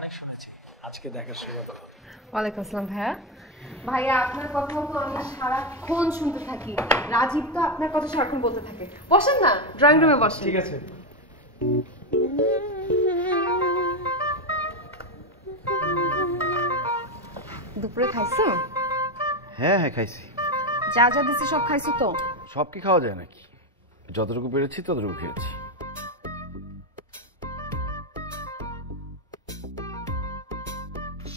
অনেক শুনেছি, আজকে দেখার সুযোগ হলো। ওয়ালাইকুম আসসালাম ভাইয়া। ভাইয়া আপনার কথাও তো আমি সারাক্ষণ শুনতে থাকি। রাজীব তো আপনার কথা সারাক্ষণ বলতে থাকে। বসেন না, ড্রয়িং রুমে বসেন। ঠিক আছে। দুপুরে খাইছো? হ্যাঁ হ্যাঁ খাইছি। যা যা দিছি সব খাইছো তো? সব কি খাওয়া যায় নাকি? যতটুকু পেরেছি ততটুকু খেয়েছি।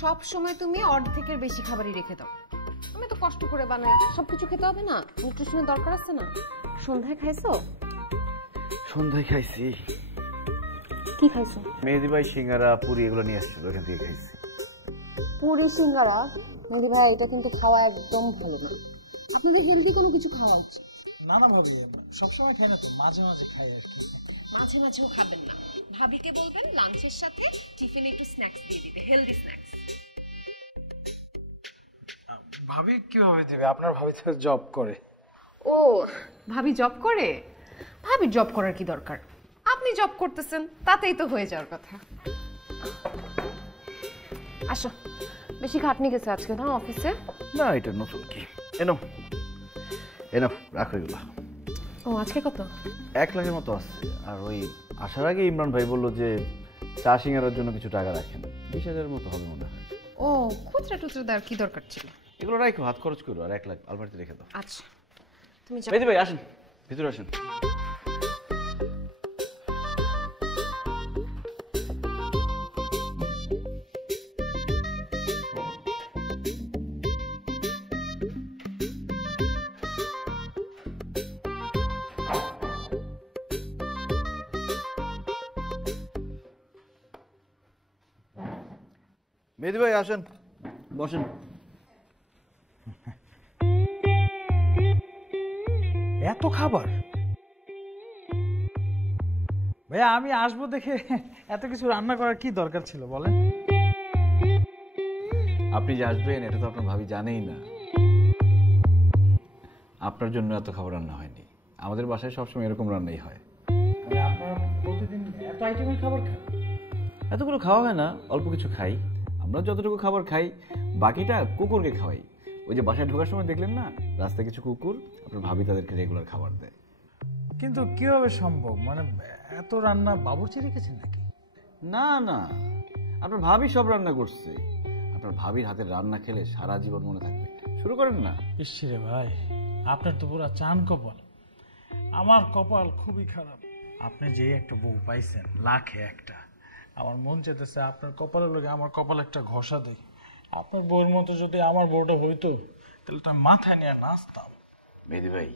সব সময় তুমি অর্ধেকের বেশি খাবারই রেখে দাও। আমি তো কষ্ট করে বানাই, সবকিছু খেতে হবে না, নিউট্রিশনের দরকার আছে না। সন্ধ্যায় খাইছো? সন্ধ্যায় খাইছি। কি খাইছো? মেহেদি ভাই সিঙ্গারা পুরি এগুলো নিয়ে আসছিল, ওখান থেকে খাইছি। পুরি সিঙ্গারা? মেহেদি ভাই এটা কিন্তু খাওয়া একদম ভালো না, আপনাদের হেলদি কোনো কিছু খাওয়া উচিত। না না ভাবি, সবসময় খাই না তো, মাঝে মাঝে খাই আর কি। মাঝে মাঝেও খাবেন না, ভাবিকে বলবেন লাঞ্চের সাথে টিফিনে একটু স্ন্যাক্স দিয়ে দিতে, হেলদি স্ন্যাক্স। ভাবি কিভাবে দেবে? আপনার ভাবি তো জব করে। ও ভাবি জব করে? ভাবি জব করার কি দরকার? আপনি জব করতেছেন, তাতেই তো হয়ে যাওয়ার কথা। আসো, বেশি খাটনি গেছে আজকে না অফিসে? না এটা নতুন কি, এনো এনো রাখো এগুলা। ও আজকে কত? 1 লাখের মতো আছে। আর ওই আসার আগে ইমরান ভাই বললো যে চা সিঙ্গারার জন্য কিছু টাকা রাখেন, 20,000-এর মতো হবে মনে হয়। ও খুচরা টুচরা দেওয়ার কি দরকার ছিল? এগুলো রাখো, হাত খরচ করো। আর 1 লাখ আলমারিতে রেখে দাও। আচ্ছা তুমি মেহেদি ভাই আসেন, ভিতরে আসেন। মেহেদি ভাই আসেন, বসেন। এত খাবার ভাইয়া, আমি আসবো দেখে এত কিছু রান্না করার কি দরকার ছিল বলেন? আপনি যে আসবেন এটা তো আপনার ভাবি জানেই না। আপনার জন্য এত খাবার রান্না হয়নি, আমাদের বাসায় সবসময় এরকম রান্নাই হয়। আপনারা প্রতিদিন এত আইটেমের খাবার খান? এতগুলো খাওয়া হয় না, অল্প কিছু খাই। আমরা যতটুকু খাবার খাই বাকিটা কুকুরকে খাওয়াই। ওই যে বাসায় ঢোকার সময় দেখলেন না, রাস্তায় কিছু কুকুর, আপনার ভাবি তাদেরকে রেগুলার খাবার দেয়। কিন্তু কিভাবে সম্ভব? মানে এত রান্না বাবুর্চি রেখেছেন নাকি? না না, আপনার ভাবি সব রান্না করছে। আপনার ভাবির হাতের রান্না খেলে সারা জীবন মনে থাকবে। শুরু করেন না। ইসরে ভাই, আপনার তো পুরো চান কপাল। আমার কপাল খুবই খারাপ। আপনি যে একটা বউ পাইছেন, লাখে একটা। আমার মন চেতেছে আপনার কপালের লগে আমার কপাল একটা ঘষা দেই। আপনার বউয়ের মতো যদি আমার বউটা হইতো তাহলে তো মাথায় নিয়ে নাচতাম। মেহেদি ভাই,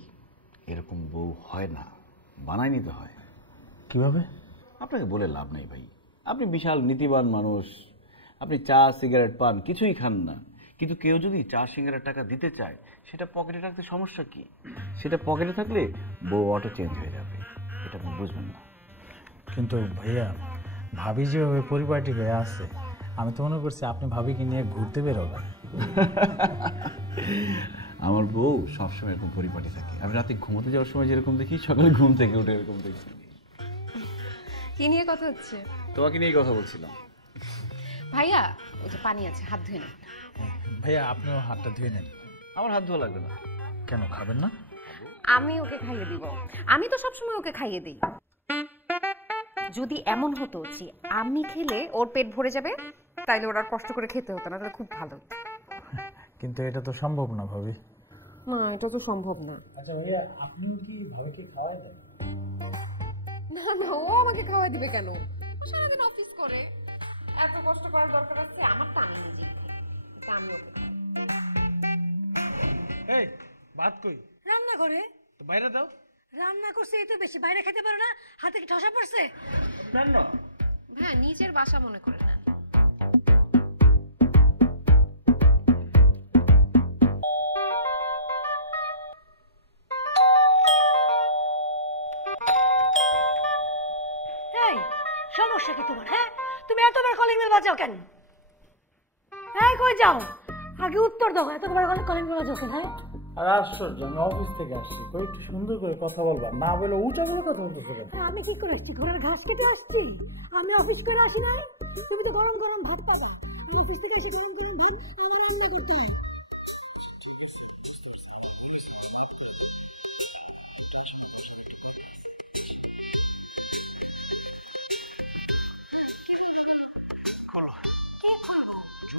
এরকম বউ হয় না, বানায় নিতে হয়। কিভাবে? আপনাকে বলে লাভ নাই ভাই, আপনি বিশাল নীতিবান মানুষ। আপনি চা সিগারেট পান, কিছুই খান না, কিন্তু কেউ যদি চা সিগারেট টাকা দিতে চায় সেটা পকেটে রাখতে সমস্যা কি? সেটা পকেটে থাকলে বউ অটো চেঞ্জ হয়ে যাবে, এটা আপনি বুঝবেন না। কিন্তু ভাইয়া, ভাবি যেভাবে পরিপাটি হয়ে আছে, আমি তো মনে করছি আপনি ভাবিকে নিয়ে ঘুরতে বেরোবেন। আমার বউ সবসময় এরকম পরিপাটি থাকে। আমি রাতে ঘুমোতে যাওয়ার সময় যেরকম দেখি, সকালে ঘুম থেকে উঠে এরকম দেখি। কি নিয়ে কথা হচ্ছে? তোমাকে নিয়েই কথা বলছিলাম। ভাইয়া ওই যে পানি আছে, হাত ধুয়ে নেন। ভাইয়া আপনিও হাতটা ধুয়ে নেন। আমার হাত ধোয়া লাগবে না। কেন, খাবেন না? আমি ওকে খাইয়ে দিব, আমি তো সবসময় ওকে খাইয়ে দিই। যদি এমন হতো যে আমি খেলে ওর পেট ভরে যাবে, তাইলে ওর আর কষ্ট করে খেতে হতো না, তাহলে খুব ভালো। কিন্তু এটা তো সম্ভব না ভাবি। না এটা তো সম্ভব না। আচ্ছা ভাইয়া, আপনিও কি ভাবিকে খাওয়াই দেন? না না, ও আমাকে খাওয়াই দিবে কেন? ও সারাদিন অফিস করে, এত কষ্ট করার দরকার আছে? আমার তো আমি নিজে খাই, আমি ওকে খাই। এই ভাত কই? রান্না করে। তো বাইরে দাও। রান্না করছে এই তো বেশি, বাইরে খেতে পারো না? হাতে কি ঠসা পড়ছে? হ্যাঁ, নিজের বাসা মনে করে না। এই সমস্যা কি তোমার? হ্যাঁ, তুমি এতবার কলিং বেল বাজাও কেন? এই কই যাও? আগে উত্তর দাও, এতবার কলিং বেল বাজাও কেন? হ্যাঁ আর আশ্চর্য, আমি অফিস থেকে আসছি, কই একটু সুন্দর করে কথা বলবা, না বলে উল্টা করে কথা বলতেছো কেন? আমি কি করে আসছি? ঘরের ঘাস কেটে আসছি? আমি অফিস করে আসি না? তুমি তো গরম গরম ভাত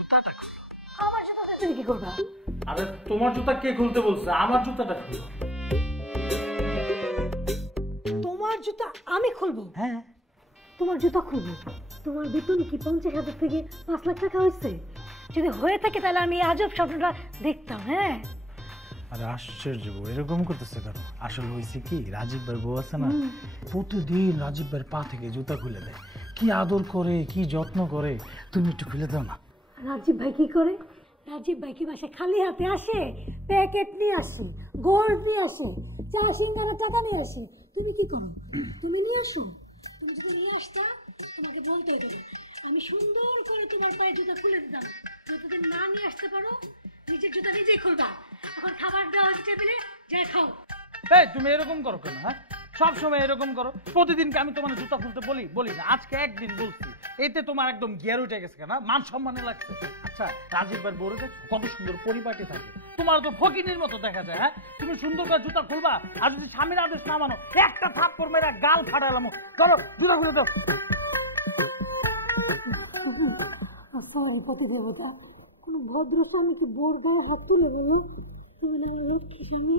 জুতাটা খুলো। আমার জুতা তুমি কি করবা? আরে তোমার জুতা কে খুলতে বলছে? আমার জুতাটা খুলো। তোমার জুতা আমি খুলবো? হ্যাঁ। তোমার জুতা খুলবো? তোমার বেতন কি 50,000 থেকে 5 লাখ টাকা হয়েছে? যদি হয়ে থাকে তাহলে আমি আজব স্বপ্নটা দেখতাম। হ্যাঁ, আরে আশ্চর্য বউ, এরকম করতেছে কেন? আসলে হয়েছে কি, রাজীব ভাই বউ আছে না, প্রতিদিন রাজীব ভাইয়ের পা থেকে জুতা খুলে দেয়। কি আদর করে, কি যত্ন করে, তুমি একটু খুলে দাও না। রাজীব ভাই কি করে? রাজীব ভাই কি বাসায় খালি হাতে আসে? প্যাকেট নিয়ে আসে, গোল্ড নিয়ে আসে, চা সিঙ্গারা টাকা নিয়ে আসে। তুমি কি করো? তুমি নিয়ে আসো। তুমি যদি নিয়ে আসতা তোমাকে বলতেই দেবে, আমি সুন্দর করে তোমার পায়ে জুতা খুলে দিতাম। যতদিন না নিয়ে আসতে পারো নিজের জুতা নিজেই খুলবা। এখন খাবার দেওয়া হচ্ছে টেবিলে, যাই খাও। এই তুমি এরকম করো কেন? হ্যাঁ, সব সময় এরকম করো। প্রতিদিন আমি তোমার জুতা খুলতে বলি না, আজকে একদিন বলছি, এতে তোমার একদম গিয়ার উঠে গেছে কেন? মান সম্মানে লাগছে। আচ্ছা, রাজীব ভাই বড় কত সুন্দর পরিপাটি থাকে, তোমার তো ফকিনের মতো দেখা যায়। হ্যাঁ, তুমি সুন্দর করে জুতা খুলবা, আর যদি স্বামীর আদেশ না মানো একটা থাপ্পড় মেরে গাল ফাটালাম। চলো জুতা খুলে দাও। কোনো ভদ্র স্বামীকে বোর গায়ে হাত তুলে গেলে তুমি না লক্ষ্মী স্বামী।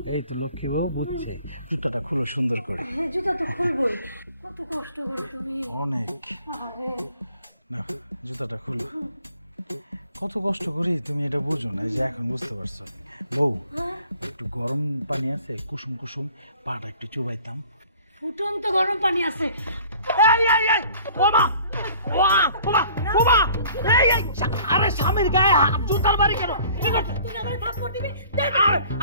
কত কষ্ট করি, তুমি এটা বুঝো না, যে এখন বুঝতে পারছো। বউ, একটু গরম পানি আছে, কুসুম কুসুম পাটা একটু চুবাইতাম। ফুটন্ত গরম পানি আছে। আরে স্বামীর গায়ে জুতার বাড়ি কেন? তুই আমার থাপ্পড় দিবি?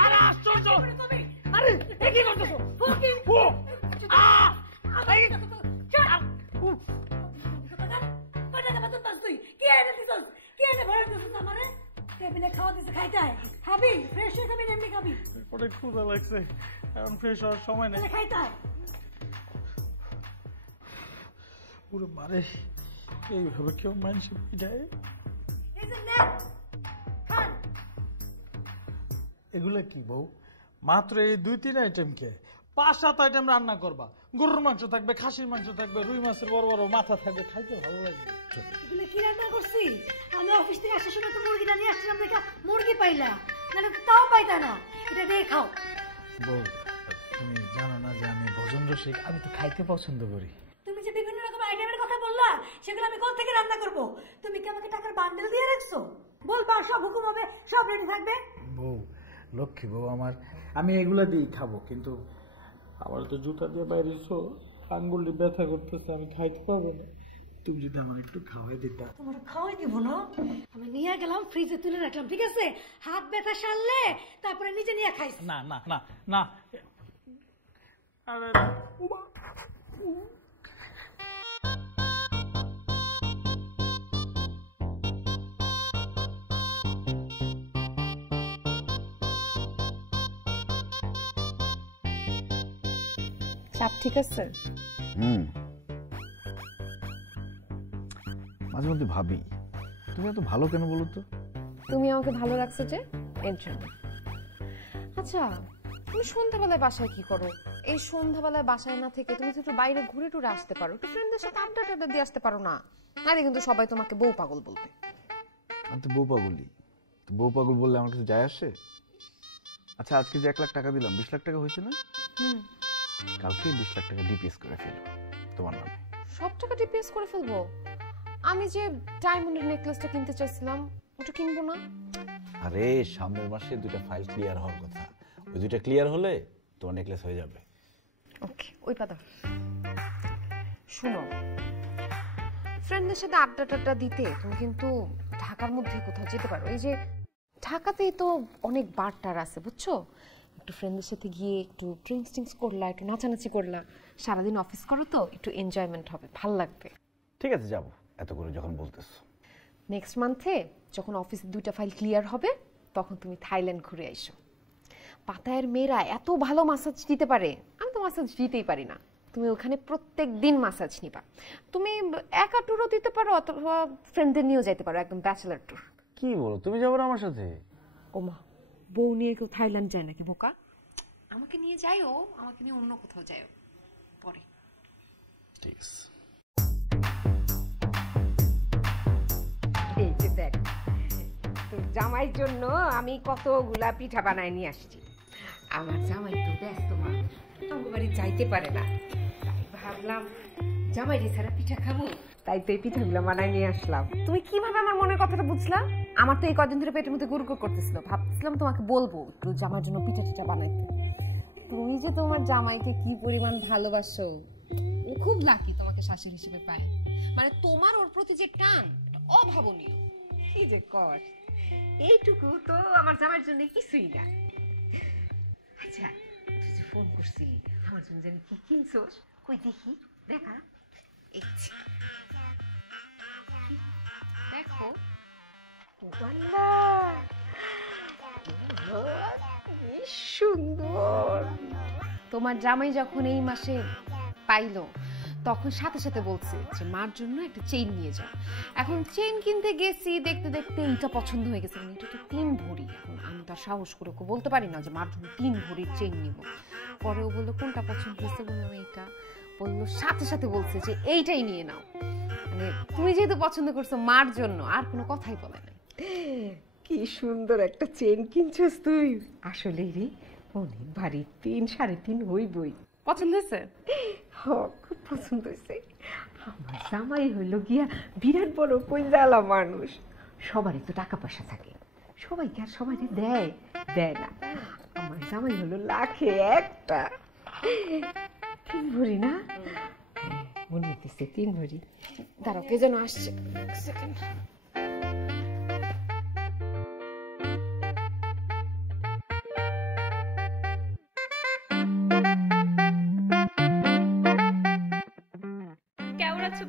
আরে আশ্চর্য! কবে? আরে এ কি করতেছো? ফকির! ও! কি এনে দিছস? কি এনে ভরে দিছস আমারে? টেবিলে খাওয়া দিছে, খাইতে আয়। খাবি? ফ্রেশ হয়ে খাবি না এমনি খাবি? অনেক ক্ষুধা লাগছে, এখন ফ্রেশ হওয়ার সময় নেই। তাহলে খাইতে আয়। পুরো মারে এইভাবে কেউ মানুষ পিঠায়? এই যে নেন, খান। এগুলা কি বউ? মাত্র এই 2-3 আইটেম কে 5-7 আইটেম রান্না করবা। গরুর মাংস থাকবে, খাসির মাংস থাকবে, রুই মাছের বড় বড় মাথা থাকবে, খাইতে ভালো লাগবে। এগুলো কি রান্না করছি? আমি অফিস থেকে আসার সময় তো মুরগিটা নিয়ে আসছিলাম, দেখা মুরগি পাইলা, নাহলে তো তাও পাইতা না। এটা দিয়ে খাও। বউ, তুমি জানো না যে আমি ভোজন রসিক, আমি তো খাইতে পছন্দ করি। তুমি যে বিভিন্ন রকম আইটেমের কথা বললা, সেগুলো আমি কোথা থেকে রান্না করব? তুমি কি আমাকে টাকার বান্ডেল দিয়ে রাখছো? বলবা সব হুকুম হবে, সব রেডি থাকবে। বউ, লক্ষ্মী বউ আমার, আমি এগুলা দিয়েই খাবো, কিন্তু আমার তো জুতা দিয়ে বাইরে আঙ্গুলটি ব্যথা করতেছে, আমি খাইতে পারবো না। তুমি যদি আমার একটু খাওয়াই দিতা। তোমার খাওয়াই দিব না, আমি নিয়ে গেলাম ফ্রিজে তুলে রাখলাম, ঠিক আছে? হাত ব্যথা সারলে তারপরে নিজে নিয়ে খাইস। না না না না, আরে উমা। চাপ ঠিক আছে? মাঝে মধ্যে ভাবি তুমি এত ভালো কেন বলো তো? তুমি আমাকে ভালো লাগছে যে, এর জন্য। আচ্ছা, তুমি সন্ধ্যাবেলায় বাসায় কি করো? এই সন্ধ্যাবেলায় বাসায় না থেকে তুমি তো একটু বাইরে ঘুরে টুরে আসতে পারো, একটু ফ্রেন্ডদের সাথে আড্ডা টাড্ডা দিয়ে আসতে পারো না? আরে কিন্তু সবাই তোমাকে বউ পাগল বলবে। আমি তো বউ পাগলই। তো বউ পাগল বললে আমার কিছু যায় আসে? আচ্ছা, আজকে যে 1 লাখ টাকা দিলাম, 20 লাখ টাকা হয়েছে না? কালকে 20 লাখ টাকা ডিপিএস করে ফেলো তোমার নামে। সব টাকা ডিপিএস করে ফেলবো? আমি যে ডায়মন্ডের নেকলেসটা কিনতে চাইছিলাম, ওটা কিনবো না? আরে সামনের মাসে 2টা ফাইল ক্লিয়ার হওয়ার কথা, ওই 2টা ক্লিয়ার হলে তোমার নেকলেস হয়ে যাবে। ওকে, ওই পাতা। শুনো, ফ্রেন্ডদের সাথে আড্ডা টাড্ডা দিতে তুমি কিন্তু ঢাকার মধ্যে কোথাও যেতে পারো। এই যে ঢাকাতেই তো অনেক বার টার আছে, বুঝছো? একটু ফ্রেন্ডদের সাথে গিয়ে একটু ড্রিঙ্কস টিঙ্কস করলা, একটু নাচানাচি করলা, সারাদিন অফিস করো তো, একটু এনজয়মেন্ট হবে, ভাল লাগবে। ঠিক আছে, যাবো, এত করে যখন বলতেছো। নেক্সট মান্থে যখন অফিসে 2টা ফাইল ক্লিয়ার হবে, তখন তুমি থাইল্যান্ড ঘুরে আইসো। পাতায়ের মেয়েরা এত ভালো মাসাজ দিতে পারে, আমি তো মাসাজ দিতেই পারি না। তুমি ওখানে প্রত্যেক দিন মাসাজ নিবা। তুমি একা ট্যুরও দিতে পারো, অথবা ফ্রেন্ডদের নিয়েও যেতে পারো, একদম ব্যাচেলার ট্যুর। কি বলো, তুমি যাবো না আমার সাথে? ওমা, বউ নিয়ে কেউ থাইল্যান্ড যায় নাকি বোকা? আমাকে নিয়ে যাইও, আমাকে নিয়ে অন্য কোথাও যাইও পরে। ঠিক আছে। এই যে দেখ, জামাইয়ের জন্য আমি কতগুলা পিঠা বানায় নিয়ে আসছি। আমার জামাই তো ব্যস্ত মানুষ, আমার বাড়ি যাইতে পারে না, তাই ভাবলাম জামাইরে ছাড়া পিঠা খাবো, তাই তো এই পিঠাগুলো বানায় নিয়ে আসলাম। তুমি কিভাবে আমার মনের কথাটা বুঝলা? আমার তো এই কদিন ধরে পেটের মধ্যে গুড়গুড় করতেছিল, ভাবছিলাম তোমাকে বলবো একটু জামাইয়ের জন্য পিঠা টিঠা বানাইতে। তুমি যে তোমার জামাইকে কি পরিমাণ ভালোবাসো, ও খুব লাকি তোমাকে শাশুড়ি হিসেবে পায়। মানে তোমার ওর প্রতি যে টান অভাবনীয়। কি যে কর, এইটুকু তো আমার জামাইয়ের জন্য কিছুই না। আচ্ছা, তুই যে ফোন করছিলি আমার জন্য জানি কি কিনছোস, কই দেখি, দেখা। দেখো, কি সুন্দর। তোমার জামাই যখন এই মাসে পাইলো তখন সাথে সাথে বলছে যে মার জন্য একটা চেইন নিয়ে যাও। এখন চেইন কিনতে গেছি, দেখতে দেখতে এইটা পছন্দ হয়ে গেছে। মানে এটা তো 3 ভরি। এখন আমি তার সাহস করে ওকে বলতে পারি না যে মার জন্য 3 ভরির চেইন নিব। পরে ও বললো কোনটা পছন্দ হয়েছে, বললাম এইটা। বললো সাথে সাথে বলছে যে এইটাই নিয়ে নাও। মানে তুমি যেহেতু পছন্দ করছো মার জন্য, আর কোনো কথাই বলে নাই। কি সুন্দর একটা চেইন কিনছস তুই, আসলে রে অনেক ভারী, 3 3.5 হইবই। পছন্দ হয়েছে? খুব পছন্দ হয়েছে। আমার জামাই হইল গিয়া বিরাট বড় কইজালা মানুষ, সবারই তো টাকা পয়সা থাকে, সবাইকে আর সবাই দেয় দেয় না। আমার জামাই হলো লাখে একটা। 3 ভরি না? মনে হইতেছে 3 ভরি। দাঁড়াও, কে যেন আসছে, এক সেকেন্ড।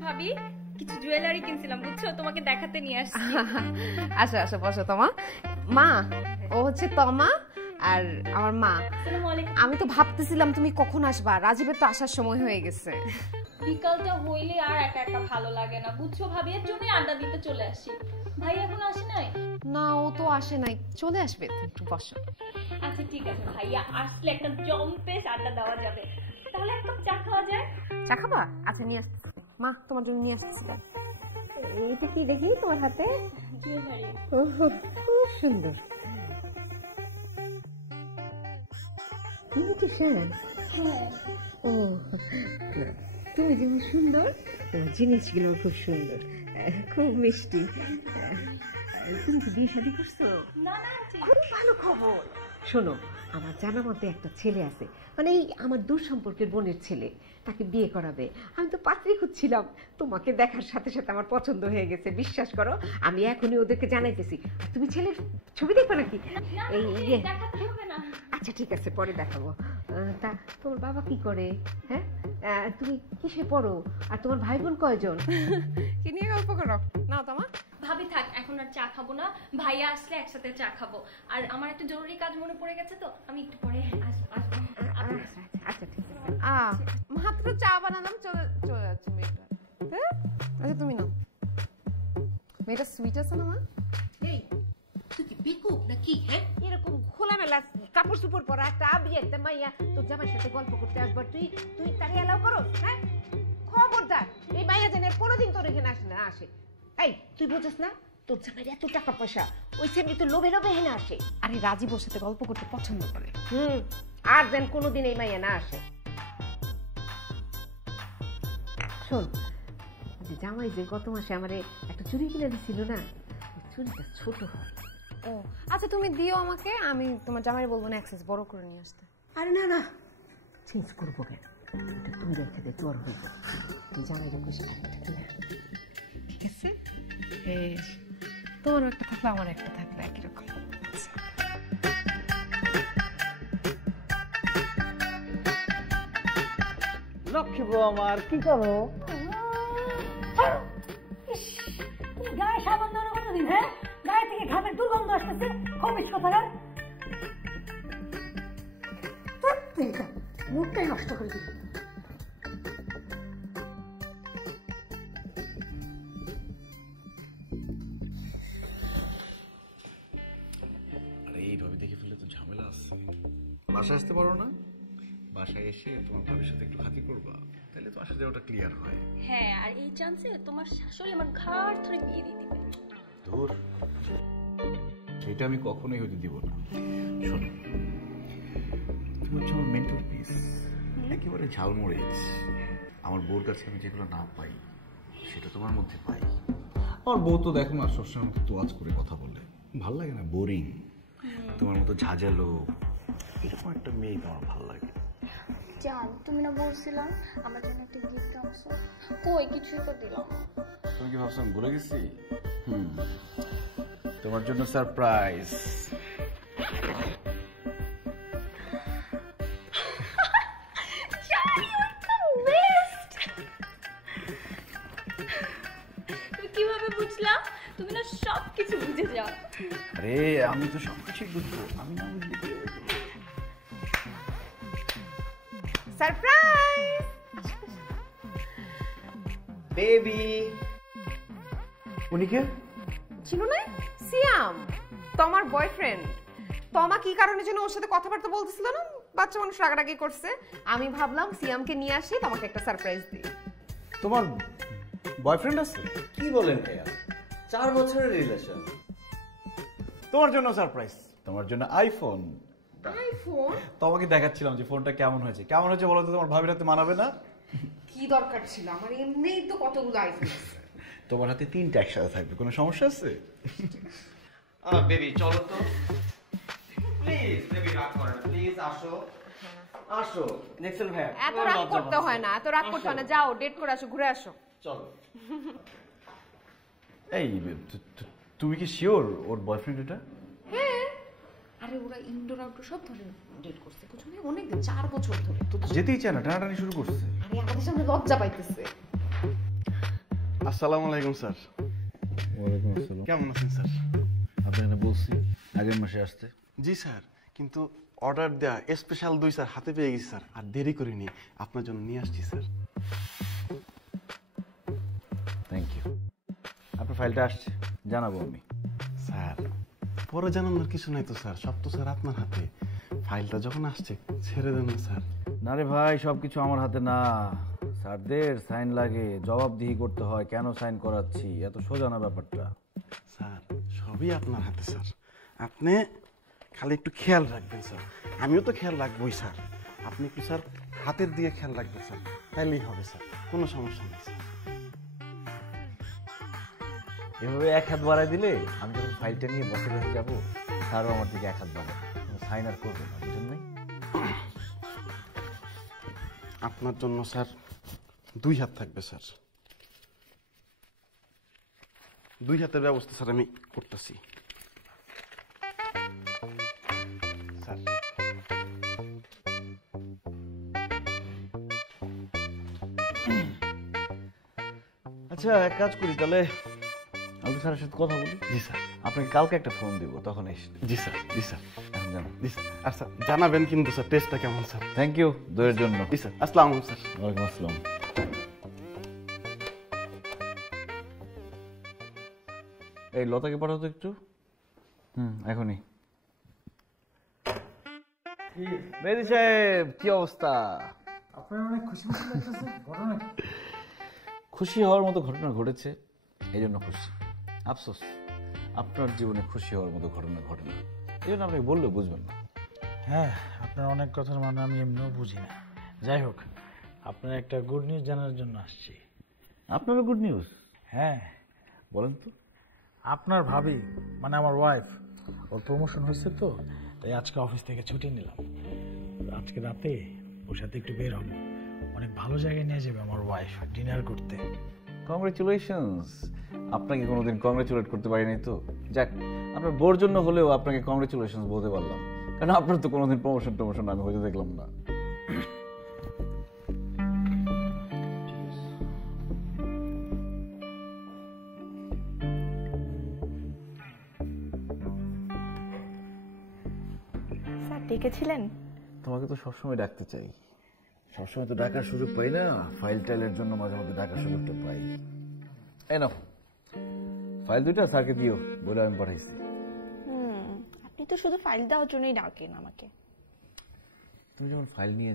ভাবি কিছু জুয়েলারি কিনছিলাম, বুঝছো, তোমাকে দেখাতে নিয়ে আসছি। আচ্ছা আচ্ছা, বসো। তোমা মা, ও হচ্ছে তমা আর আমার মা। আমি তো ভাবতেছিলাম তুমি কখন আসবা, রাজীবের তো আসার সময় হয়ে গেছে। বিকালটা হইলে আর একা একা ভালো লাগে না, বুঝছো ভাবি, এর জন্যই আড্ডা দিতে চলে আসি। ভাই এখন আসে নাই? না, ও তো আসে নাই, চলে আসবে, একটু বসো। আচ্ছা ঠিক আছে, ভাইয়া আসলে একটা জম্পেস আড্ডা দেওয়া যাবে। তাহলে এক কাপ চা খাওয়া যায়? চা খাবা? আচ্ছা নিয়ে আসতেছি। মা, তোমার জন্য নিয়ে আসতেছিলাম। এইটা কি দেখি তোমার হাতে? জুয়েলারি। খুব সুন্দর। ইনভিটেশন? ও, তুমি যেমন সুন্দর তোমার জিনিসগুলো খুব সুন্দর, খুব মিষ্টি। তুমি কি বিয়ে শাদী করছো? না না, খুব ভালো খবর। শোনো, আমার জানা মতে একটা ছেলে আছে, মানে এই আমার দূর সম্পর্কের বোনের ছেলে, তাকে বিয়ে করাবে। আমি তো পাত্রী খুঁজছিলাম, তোমাকে দেখার সাথে সাথে আমার পছন্দ হয়ে গেছে। বিশ্বাস করো, আমি এখনই ওদেরকে জানাইতেছি। আর তুমি ছেলের ছবি দেখবে নাকি? এই ইয়ে, দেখাতে হবে না। আচ্ছা ঠিক আছে, পরে দেখাবো। তা তোমার বাবা কি করে? হ্যাঁ, তুমি কিসে পড়ো? আর তোমার ভাই বোন কয়জন? কি নিয়ে গল্প করো? নাও তোমা। ভাবি থাক, এখন আর চা খাবো না, ভাইয়া আসলে একসাথে চা খাবো। আর আমার একটা জরুরি কাজ মনে পড়ে গেছে, তো আমি একটু পরে আসবো। আচ্ছা ঠিক আছে। মাত্র চা বানালাম, চলে চলে যাচ্ছে মেয়েটা। আচ্ছা তুমি নাও। মেয়েটা সুইট আছে না মা? এই তুই কি বেকুব নাকি? হ্যাঁ, এরকম খোলামেলা কাপড় চোপড় পরা একটা বিয়েতে মাইয়া তোর জামাইয়ের সাথে গল্প করতে আসবার তুই তাকে এলাও করো? হ্যাঁ, খবরদার, এই মাইয়া যেন কোনোদিন তোর এখানে আসে না। আসে এই, তুই বুঝছিস না তোর জামাইয়ের এত টাকা পয়সা, ওই সেমনি তো লোভে লোভে এখানে আসে। আরে রাজীব ওর সাথে গল্প করতে পছন্দ করে। আর যেন কোনোদিন এই মাইয়া না আসে। শোন, জামাই যে গত মাসে আমারে একটা চুড়ি কিনে দিছিল না, ওই চুড়িটা ছোট হয়। ও আচ্ছা, তুমি দিও আমাকে, আমি তোমার জামাই বলবো না এক্সেস বড় করে নিয়ে আসতে। আরে না না, চেঞ্জ করবো কেন, ওটা তুই রেখে দে, তোর হইব। তুই জামাই রে খুশি ঠিক আছে? তোমারও একটা থাকলো আমার একটা থাকলো, একই রকম। লক্ষ্মী বউ আমার, কি করো? গায়ে সাবান দেওয়ার কতদিন? হ্যাঁ, গায়ে থেকে ঘামের দুর্গন্ধ আসতেছে, খবিস কোথাকার। মুখটাই নষ্ট করে দিল। আরে এইভাবে দেখে ফেললে তো ঝামেলা আছে। বাসায় আসতে পারো না? বাসায় এসে তোমার ভাবির সাথে একটু খাতির করবা, তাহলে তো আসা যাওয়াটা ক্লিয়ার হয়। হ্যাঁ, আর এই চান্সে তোমার শাশুড়ি আমার ঘাড় ধরে বিয়ে দিয়ে দিবে। দূর, এটা আমি কখনোই হতে দিব না। শোনো, তুমি হচ্ছে আমার মেন্টাল পিস, একেবারে ঝালমরিচ। আমার বউর কাছে আমি যেগুলো না পাই সেটা তোমার মধ্যে পাই। আমার বউ তো দেখো না, সবসময় আমাকে তোয়াজ করে কথা বলে, ভাল লাগে না? বোরিং। তোমার মতো ঝাঁঝালো এরকম একটা মেয়ে তোমার ভালো লাগে। জান, তুমি না বলছিলাম আমার জন্য একটা গিফট আনছো, কই কিছুই তো দিলাম না। তুমি কি ভাবছো আমি ভুলে গেছি? তোমার জন্য সারপ্রাইজ। তুমি কিভাবে বুঝলা? তুমি না সবকিছু বুঝে যাও। আরে আমি তো সবকিছুই বুঝবো, আমি না বুঝলি কি হবে? সারপ্রাইজ! বেবি। উনি কে? চিনো না? সিয়াম, তোমার বয়ফ্রেন্ড। তোমা কি কারণে যেন ওর সাথে কথাবার্তা বলতেছিল না, বাচ্চা মানুষ রাগারাগি করছে। আমি ভাবলাম সিয়ামকে নিয়ে আসি, তোমাকে একটা সারপ্রাইজ দিই। তোমার বয়ফ্রেন্ড আছে? কি বলেন ভাইয়া, 4 বছরের রিলেশন। তোমার জন্য সারপ্রাইজ, তোমার জন্য আইফোন। আইফোন? তোমাকে দেখাচ্ছিলাম যে ফোনটা কেমন হয়েছে। কেমন হয়েছে বলো তো, তোমার ভাবির হাতে মানাবে না? কি দরকার ছিল? আমার এমনিই তো কতগুলো আইফোন আছে। তোমার হাতে 3টা একসাথে থাকবে, কোনো সমস্যা আছে? বেবি চলো তো প্লিজ, বেবি রাগ করো না, প্লিজ আসো আসো। দেখছেন ভাইয়া, এত রাগ করতে হয় না, এত রাগ করতে হয় না। যাও ডেট করে আসো, ঘুরে আসো। চলো। এই তুমি কি শিওর ওর বয়ফ্রেন্ড এটা? হ্যাঁ, আরে ওরা ইনডোর আউটডোর সব ধরনের ডেট করছে, বুঝছো না? অনেকদিন, 4 বছর ধরে। তো যেতেই চায় না, টানাটানি শুরু করছে। আরে আমাদের সামনে লজ্জা পাইতেছে। আসসালামু আলাইকুম স্যার। ওয়ালাইকুম আসসালাম। কেমন আছেন স্যার? আপনাকে বলছি আগের মাসে আসতে। জি স্যার, কিন্তু অর্ডার দেওয়া স্পেশাল 2 স্যার হাতে পেয়ে গেছি স্যার, আর দেরি করিনি, আপনার জন্য নিয়ে আসছি স্যার। Thank you. আপনার ফাইলটা আসছে, জানাবো আমি। স্যার পরে জানানোর কিছু নাই তো স্যার, সব তো স্যার আপনার হাতে। ফাইলটা যখন আসছে ছেড়ে দেন না স্যার। না রে ভাই, সব কিছু আমার হাতে না। স্যারদের সাইন লাগে, জবাবদিহি করতে হয় কেন সাইন করাচ্ছি, এত সোজা না ব্যাপারটা। স্যার সবই আপনার হাতে স্যার, আপনি খালি একটু খেয়াল রাখবেন স্যার। আমিও তো খেয়াল রাখবোই স্যার, আপনি একটু স্যার হাতের দিয়ে খেয়াল রাখবেন স্যার, তাইলেই হবে স্যার, কোনো সমস্যা নেই স্যার। এভাবে এক হাত বাড়ায় দিলে আমি যখন ফাইলটা নিয়ে বসে বসে যাবো, তারও আমার দিকে এক হাত বাড়ায়, সাইন আর করবে না, বুঝলেন নাই? আপনার জন্য স্যার 2 হাত থাকবে স্যার, 2 হাতের ব্যবস্থা স্যার আমি করতেছি স্যার। আচ্ছা এক কাজ করি তাহলে, আমি স্যারের সাথে কথা বলি। জি স্যার। আপনাকে কালকে একটা ফোন দিব, তখন এসে জি স্যার। জি স্যার। এখন জানান। জি স্যার। আর স্যার জানাবেন কিন্তু স্যার টেস্টটা কেমন স্যার। থ্যাংক ইউ দইয়ের জন্য। জি স্যার। আসসালামু আলাইকুম স্যার। ওয়ালাইকুম আসসালাম। এই লতাকে পাঠাও তো একটু। এখনই। মেহেদী সাহেব কি অবস্থা? আপনার অনেক খুশি খুশি লাগতেছে, ঘটনা কি? খুশি হওয়ার মতো ঘটনা ঘটেছে, এই জন্য খুশি। আফসোস আপনার জীবনে খুশি হওয়ার মতো ঘটনা ঘটে না, এই জন্য আপনাকে বললেও বুঝবেন না। হ্যাঁ, আপনার অনেক কথার মানে আমি এমনিও বুঝি না। যাই হোক, আপনার একটা গুড নিউজ জানার জন্য আসছি। আপনারও গুড নিউজ? হ্যাঁ, বলেন তো। আপনার ভাবি মানে আমার ওয়াইফ, ওর প্রমোশন হয়েছে তো, তাই আজকে অফিস থেকে ছুটি নিলাম। আজকে রাতে ওর সাথে একটু বের হবো, অনেক ভালো জায়গায় নিয়ে যাবে আমার ওয়াইফ ডিনার করতে। কংগ্রেচুলেশনস। আপনাকে কোনোদিন কংগ্রেচুলেট করতে পারিনি তো। যাক, আপনার বোর জন্য হলেও আপনাকে কংগ্রেচুলেশনস বলতে পারলাম, কারণ আপনার তো কোনোদিন প্রমোশন আমি হয়তো দেখলাম না। স্যার ডেকেছিলেন? তোমাকে তো সবসময় ডাকতে চাই, সবসময় তো ডাকার সুযোগ পাই না। ফাইল টাইলের জন্য মাঝে মধ্যে ডাকার সুযোগটা পাই। এই নাও ফাইল 2টা স্যারকে দিও, বলে আমি পাঠাইছি। আপনি তো শুধু ফাইল দেওয়ার জন্যই ডাকেন আমাকে। তুমি যখন ফাইল নিয়ে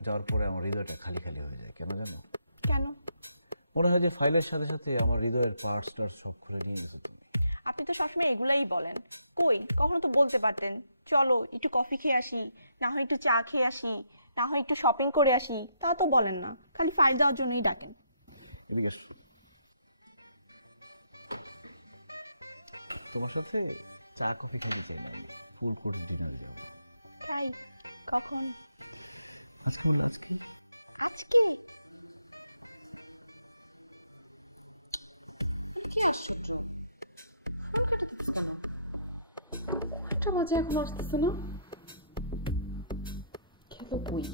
যাওয়ার পরে আমার হৃদয়টা খালি খালি হয়ে যায়, কেন জানো? কেন? মনে হয় যে ফাইলের সাথে সাথে আমার হৃদয়ের পার্টস সব খুলে নিয়ে গেছো তুমি। আপনি তো সবসময় এগুলাই বলেন, কই কখনো তো বলতে পারতেন চলো একটু কফি খেয়ে আসি, না হয় একটু চা খেয়ে আসি, না হয় একটু শপিং করে আসি, তা তো বলেন না, খালি ফাইল দেওয়ার জন্যই ডাকেন। এদিকে আসো। তোমার সাথে চা কফি খেতে চাই না, ফুল কোর্স ডিনার যাব। তাই কখন? আজকে একটা বাজে এখন আসতেছে না, খেলো বই।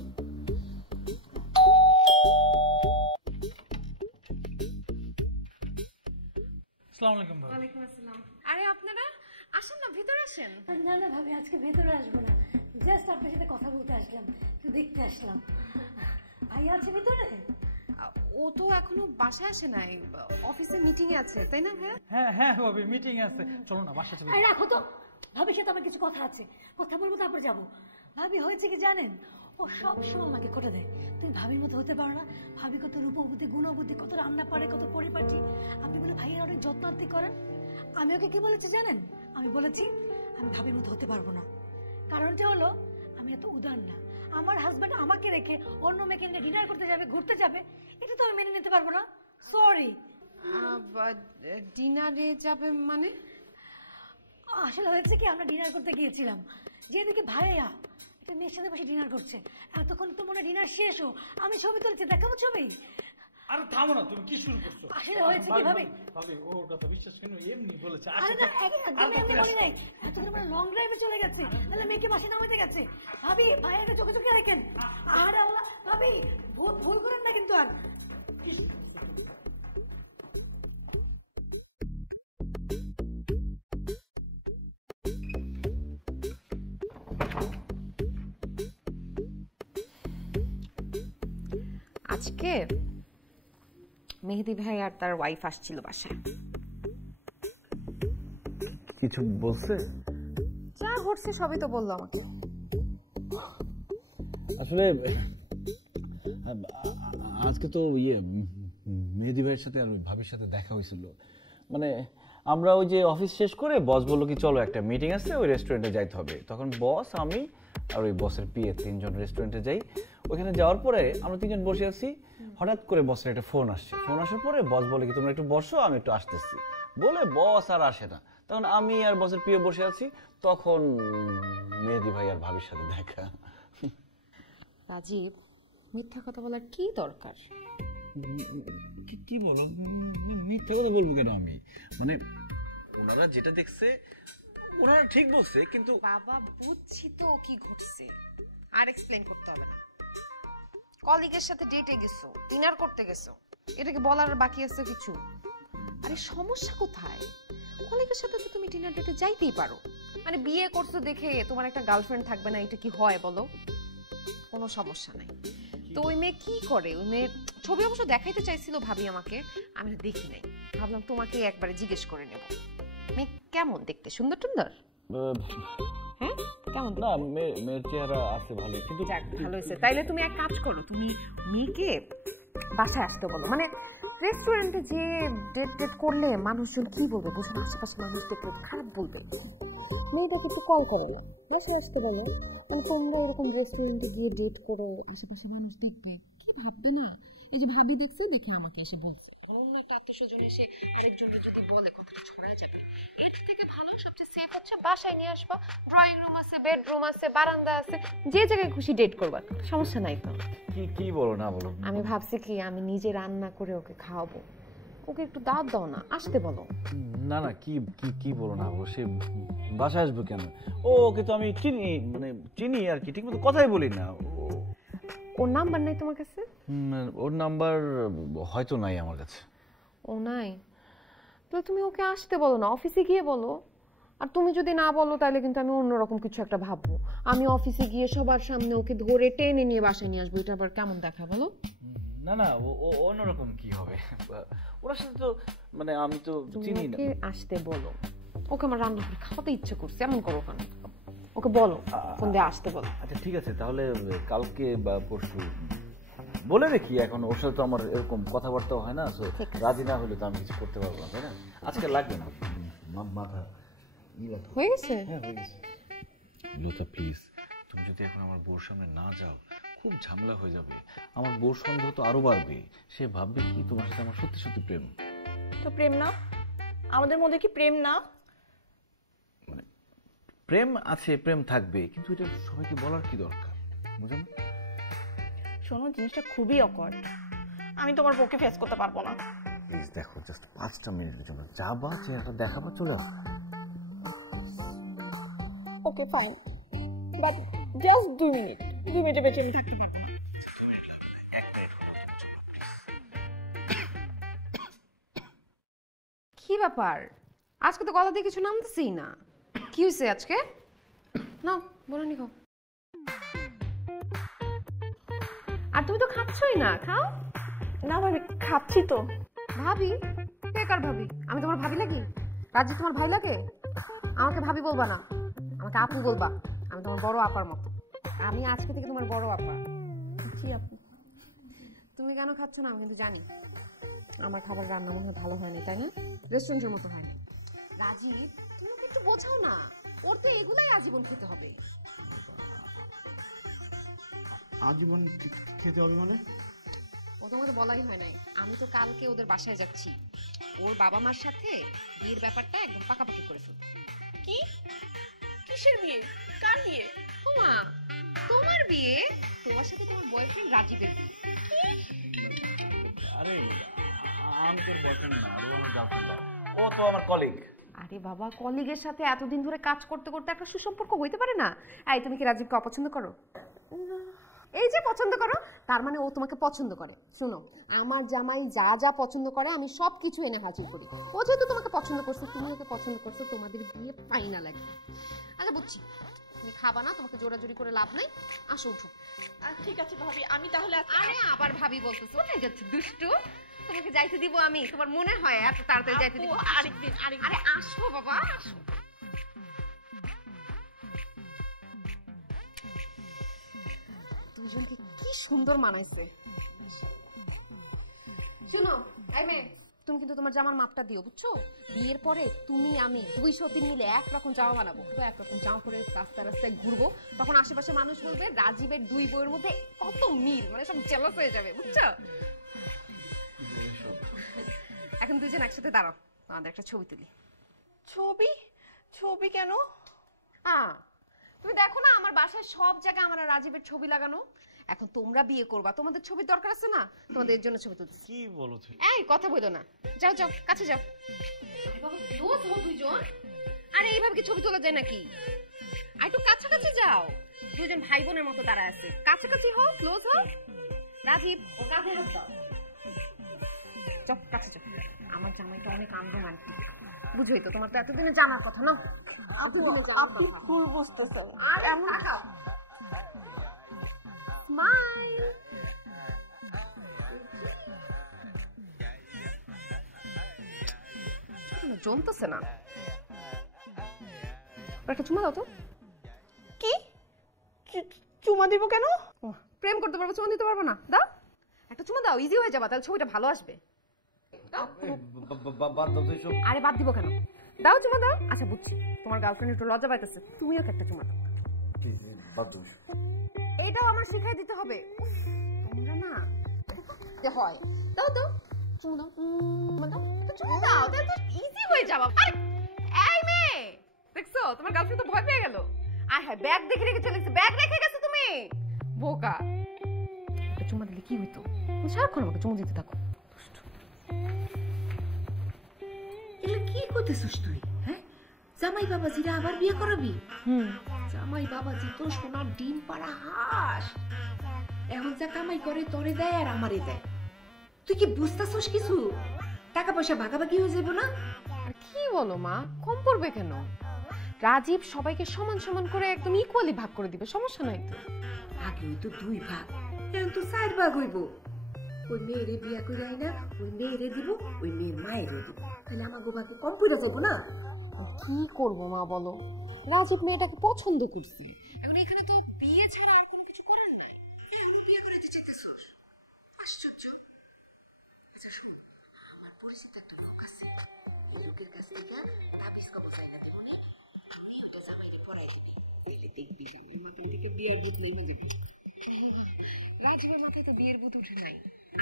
আসসালামু আলাইকুম ভাই। ওয়ালাইকুম আসসালাম। আরে আপনারা আসেন না, ভিতরে আসেন। না না ভাবি, আজকে ভেতরে আসবো না, জাস্ট আপনার সাথে কথা বলতে আসলাম, একটু দেখতে আসলাম। ভাইয়া আছে ভিতরে? ও তো এখনো বাসায় আসে নাই, অফিসে মিটিং এ আছে, তাই না ভাইয়া? হ্যাঁ হ্যাঁ ভাবি, মিটিং আছে, চলো না বাসা চলে। আরে রাখো তো, ভাবির সাথে আমার কিছু কথা আছে, কথা বলবো তারপর যাবো। ভাবি হয়েছে কি জানেন, ও সব সময় আমাকে কোটা দেয়, তুমি ভাবির মতো হতে পারো না, ভাবি কত রূপবতী গুণবতী, কত রান্না পারে, কত পরিপাটি, আপনি বলে ভাইয়ের অনেক যত্নার্থী করেন। আমি ওকে কি বলেছি জানেন, আমি বলেছি আমি ভাবির মতো হতে পারবো না। কারণটা হলো আমি এত উদার না, আমার হাজবেন্ড আমাকে রেখে অন্য মেয়েকে নিয়ে ডিনার করতে যাবে, ঘুরতে যাবে, এটা তো আমি মেনে নিতে পারবো না। সরি। ডিনারে যাবে মানে? আসলে হয়েছে কি, আমরা ডিনার করতে গিয়েছিলাম, যেদিকে ভাইয়া একটা মেয়ের সাথে বসে ডিনার করছে, এতক্ষণ তো মনে ডিনার শেষ, আমি ছবি তুলছি, দেখাবো ছবি। আরে থামো না, তুমি কি শুরু করছো? আসলে হয়েছে কি ভাবি, ভাবি ওর কথা বিশ্বাস কেন, এমনি বলেছে। আরে না একদম এমনি বলি নাই, এতক্ষণ আমরা লং ড্রাইভে চলে গেছে, তাহলে মেয়েকে বাসে নামাতে গেছে। ভাবি ভাইয়াকে চোখে চোখে রাখেন। আরে আল্লাহ ভাবি, ভুল করেন না কিন্তু আর। আজকে মেহেদি ভাই আর তার ওয়াইফ আসছিল বাসায়। কিছু বলছে? যা ঘটছে সবই তো বললো আমাকে। আসলে আজকে তো মেহেদি ভাইয়ের সাথে আর ভাবির সাথে দেখা হয়েছিল, মানে আমরা ওই যে অফিস শেষ করে বস বললো কি চলো একটা মিটিং আছে, ওই রেস্টুরেন্টে যাইতে হবে। তখন বস, আমি আর ওই বসের পিএ তিনজন রেস্টুরেন্টে যাই। ওইখানে যাওয়ার পরে আমরা তিনজন বসে আছি, হঠাৎ করে বসের একটা ফোন আসছে। ফোন আসার পরে বস বলে কি তোমরা একটু বসো, আমি একটু আসতেছি বলে বস আর আসে না। তখন আমি আর বসের পিএ বসে আছি, তখন মেহেদি ভাই আর ভাবির সাথে দেখা। রাজীব, মিথ্যা কথা বলার কি দরকার? কি বলো, মিথ্যা কথা বলবো কেন আমি? মানে ওনারা যেটা দেখছে ওনারা ঠিক বলছে, কিন্তু বাবা বুঝছি তো কি ঘটছে, আর এক্সপ্লেইন করতে হবে না। কলিগের সাথে ডেটে গেছো, ডিনার করতে গেছো, এটা কি বলার বাকি আছে কিছু? আরে সমস্যা কোথায়? কলিগের সাথে তো তুমি ডিনার ডেটে যাইতেই পারো। মানে বিয়ে করছো দেখে তোমার একটা গার্লফ্রেন্ড থাকবে না, এটা কি হয় বলো? কোনো সমস্যা নাই। তো ওই মেয়ে কি করে? ওই মেয়ের ছবি অবশ্য দেখাইতে চাইছিল ভাবি আমাকে, আমি দেখি নাই, ভাবলাম তোমাকে একবারে জিজ্ঞেস করে নেব। মেয়ে কেমন দেখতে? সুন্দর টুন্দর? হ্যাঁ কেমন? না, মেয়ের চেহারা আছে ভালো, কিন্তু ভালো হয়েছে। তাইলে তুমি এক কাজ করো, তুমি মেয়েকে বাসায় আসতে বলো। মানে রেস্টুরেন্টে যে ডেট করলে মানুষজন কি বলবে বুঝো না, আশেপাশে মানুষ দেখলে খারাপ বলবে। মেয়েটাকে একটু কল করো না, বাসায় আসতে বলো। মানে তোমরা এরকম রেস্টুরেন্টে গিয়ে ডেট করো, আশেপাশে মানুষ দেখবে, কি ভাববে না? এই যে ভাবি দেখছে দেখে আমাকে এসে বলছে, অন্য একটা আত্মীয়স্বজন এসে আরেকজনকে যদি বলে কথাটা ছড়ায় যাবে। এর থেকে ভালো সবচেয়ে সেফ হচ্ছে বাসায় নিয়ে আসবা। ড্রয়িং রুম আছে, বেডরুম আছে, বারান্দা আছে, যে জায়গায় খুশি ডেট করবা, সমস্যা নাই তো। কি বলো না বলো। আমি ভাবছি কি আমি নিজে রান্না করে ওকে খাওয়াবো, ওকে একটু দাওয়াত দাও না, আসতে বলো। না না, কি বলো না বলো, সে বাসায় আসবে কেন? ওকে তো আমি চিনি আর কি, ঠিক মতো কথাই বলি না। ওর নাম্বার নাই তোমার কাছে? ওর নাম্বার হয়তো নাই আমার কাছে। ও নাই? তাহলে তুমি ওকে আসতে বলো না, অফিসে গিয়ে বলো। আর তুমি যদি না বলো তাহলে কিন্তু আমি অন্যরকম কিছু একটা ভাববো। আমি অফিসে গিয়ে সবার সামনে ওকে ধরে টেনে নিয়ে বাসায় নিয়ে আসবো, এটা আবার কেমন দেখা বলো? না না, অন্যরকম কি হবে? ওর সাথে তো মানে আমি তো চিনি না। ওকে আসতে বলো, ওকে আমার রান্না করে খাওয়াতে ইচ্ছে করছে, এমন করো কেন? ওকে বলো, ফোন দিয়ে আসতে বলো। আচ্ছা ঠিক আছে, তাহলে কালকে বা পরশু বলে দেখি। এখন ওর সাথে তো আমার এরকম কথাবার্তা হয় না, রাজি না হলে তো আমি কিছু করতে পারবো না, তাই না? আজকে লাগবে না, মাথা হয়ে গেছে? লতা প্লিজ, তুমি যদি এখন আমার বউর সামনে না যাও খুব ঝামেলা হয়ে যাবে। আমার বউর সন্দেহ তো আরো বাড়বে। সে ভাববে কি তোমার সাথে আমার সত্যি সত্যি প্রেম। তো প্রেম না? আমাদের মধ্যে কি প্রেম না? মানে প্রেম আছে, প্রেম থাকবে, কিন্তু এটা সবাইকে বলার কি দরকার, বুঝলেন? শোনো, জিনিসটা খুবই অকওয়ার্ড। আমি তোমার পক্ষে ফেস করতে পারবো না। প্লিজ দেখো, জাস্ট 5টা মিনিটের জন্য যাবা, চেহারাটা দেখাবা, চলে আসো। Okay fine, but just 2 minute. 2 মিনিটের বেশি আমি থাকতে পারবো না। কি ব্যাপার, আজকে তো গলা দিয়ে কিছু নামতেছেই না। কি হয়েছে আজকে? না বলো নি, খাও। আর তুমি তো খাচ্ছই না, খাও। না ভাবি, খাচ্ছি তো। ভাবি? বেকার ভাবি? আমি তোমার ভাবি লাগি? রাজি তোমার ভাই লাগে? আমাকে ভাবি বলবা না, আমাকে আপু বলবা। আমি তোমার বড় আপার মতো। আমি আজকে থেকে তোমার বড় আপা। জি আপু। তুমি কেন খাচ্ছ না আমি কিন্তু জানি। আমার খাবার রান্না মনে হয় ভালো হয়নি, তাই না? রেস্টুরেন্টের মতো হয়নি। রাজীব, তুমি ওকে একটু বোঝাও না, ওর তো এগুলাই আজীবন খেতে হবে। আজীবন খেতে হবে মানে? ও তোমাকে বলাই হয় নাই, আমি তো কালকে ওদের বাসায় যাচ্ছি। ওর বাবা মার সাথে বিয়ের ব্যাপারটা একদম পাকাপাকি করে ফেলবো। কি? কিসের বিয়ে? কার বিয়ে? ওমা, তোমার বিয়ে। তোমার সাথে তোমার বয়ফ্রেন্ড রাজীবের বিয়ে। আরে আমি তোর বয়ফ্রেন্ড না, ও আমার গার্লফ্রেন্ড। ও তো আমার কলিগ। আরে বাবা, কলিগের সাথে এতদিন ধরে কাজ করতে করতে একটা সুসম্পর্ক হইতে পারে না? এই, তুমি কি রাজীবকে অপছন্দ করো? এই যে পছন্দ করো, তার মানে ও তোমাকে পছন্দ করে। শোনো, আমার জামাই যা যা পছন্দ করে আমি সব কিছু এনে হাজির করি। ও যেহেতু তোমাকে পছন্দ করছে, তুমি ওকে পছন্দ করছো, তোমাদের বিয়ে ফাইনাল একদম। আচ্ছা বুঝছি, তুমি খাবা না, তোমাকে জোরাজুরি করে লাভ নাই। আসো, উঠো। ঠিক আছে ভাবি, আমি তাহলে আরে আবার ভাবি বলতেছো? কোথায় যাচ্ছে দুষ্টু? তোমাকে যাইতে দিব আমি? তোমার মনে হয় এত তাড়াতাড়ি যাইতে দিব? আরেকদিন। আরে আসো বাবা, আসো। দুজনকে কি সুন্দর মানাইছে। শোনো, এই মেয়ে, তুমি কিন্তু তোমার জামার মাপটা দিও, বুঝছো? বিয়ের পরে তুমি আমি 203 মিলে একরকম জামা বানাবো, একরকম জামা পরে রাস্তায় রাস্তায় ঘুরবো। তখন আশেপাশে মানুষ বলবে রাজীবের 2 বইয়ের মধ্যে কত মিল, মানে সব জেলাস হয়ে যাবে, বুঝছো? এখন দুজন একসাথে দাঁড়াও, আমাদের একটা ছবি তুলি। ছবি? ছবি কেন? তুমি দেখো না আমার বাসায় সব জায়গায় আমার রাজীবের ছবি লাগানো। এখন তোমরা বিয়ে করবা, তোমাদের ছবির দরকার আছে না? তোমাদের জন্য ছবি তুলছি। কি বলো তুমি? এই কথা বলো না, যাও যাও, কাছে যাও। আরে বাবা, ক্লোজ হও দুইজন। আরে এইভাবে কি ছবি তোলা যায় নাকি? আর একটু কাছাকাছি যাও। দুজন ভাই বোনের মতো দাঁড়ায় আছে, কাছাকাছি হও, ক্লোজ হও। রাজীব, ও কাঁধে হাত দাও। চপ, কাছে যাও। আমার জামাইটা অনেক আনরোমান্টিক, বুঝোই তো, তোমার তো এতদিনে জানার কথা না। আপনি ভুল বুঝতেছেন। আরে এমন তাকাও। স্মাইল। জমতেছে না। একটা চুমা দাও তো। কি? চুমা দিব কেন? প্রেম করতে পারবো, চুমা দিতে পারবো না? দাও একটা চুমা দাও, ইজি হয়ে যাবে, তাহলে ছবিটা ভালো আসবে। আরে বাদ দিব কেন? দাও চুমা দাও। আচ্ছা বুঝছি, তোমার গার্লফ্রেন্ড একটু লজ্জা পাইতেছে, তুমিও একটা চুমা দাও। এইটাও আমার শিখাই দিতে হবে। তোমরা না হয়। দাও দাও চুমা দাও, চুমা দাও, চুমা দাও, তাহলে তো ইজি হয়ে যাবে। আরে এই মেয়ে, দেখছো তোমার গার্লফ্রেন্ড তো ভয় পেয়ে গেল। আর হ্যাঁ, ব্যাগ দেখে রেখে চলে গেছে। ব্যাগ রেখে গেছে তুমি, বোকা। একটা চুমা দিলে কি হইতো? সারাক্ষণ আমাকে চুমা দিতে থাকো। এগুলো কি করতেছিস তুই? হ্যাঁ, জামাই বাবাজিরা আবার বিয়ে করাবি? জামাই বাবাজি তো সোনার ডিম পাড়া হাঁস। এখন যা কামাই করে তোরে দেয় আর আমারে দেয়। তুই কি বুঝতেছিস কিছু? টাকা পয়সা ভাগাভাগি হয়ে যাবো না? আর কি বলো মা, কম পড়বে কেন? রাজীব সবাইকে সমান সমান করে একদম ইকুয়ালি ভাগ করে দিবে, সমস্যা নাই তো। আগে হইতো 2 ভাগ, এখন তো 4 ভাগ হইব। ওই মেয়েরে বিয়া করে আই না, ওই মেয়েরে দিব, ওই মেয়ের মায়েরে দিব। তাহলে আমাকে ভাগে কম পড়ে যাবো না? কি করবো মা বলো, রাজীব মেয়েটাকে পছন্দ করছি। এখন এখানে তো বিয়ে ছাড়া আর কোনো কিছু করার নাই। এখনো বিয়ে করে দিতে চাইতেছিস? আশ্চর্য। আচ্ছা শোন, আমার পরিচিত একটা লোক আছে, এই লোকের কাছ থেকে তাবিজ থেকে বিয়ের বুত নেই মানে রাজীবের মাথায় তো বিয়ের বুত উঠে নাই।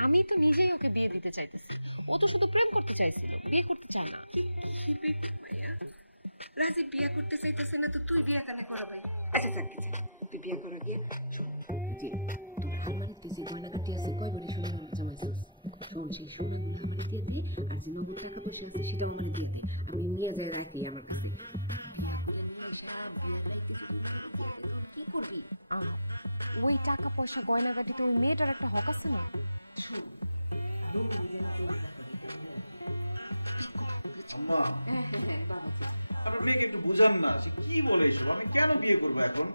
আমি তো নিজেই ওকে বিয়ে দিতে চাইতেছি। ও তো শুধু প্রেম করতে চাইছিল, বিয়ে করতে চায় না। রাজীব বিয়ে করতে চাইতেছে না তো তুই বিয়ে কেন করাবি? আচ্ছা তুই বিয়ে করা গিয়ে জি তোর আলমারিতে যে গয়নাগাটি আছে কয় বড়ি সোনা জমাইছিস? শোন সেই সোনাগুলো আমার দিয়ে দে, আর যে নগদ টাকা পয়সা আছে সেটাও আমার দিয়ে দে, আমি নিয়ে যাই রাখি আমার কাছে। কি করবি? আর ওই টাকা পয়সা গয়নাগাটিতে ওই মেয়েটার একটা হক আছে না? আপনার মেয়েকে একটু বুঝান না, সে কি বলে এসব? আমি কেন বিয়ে করবো এখন?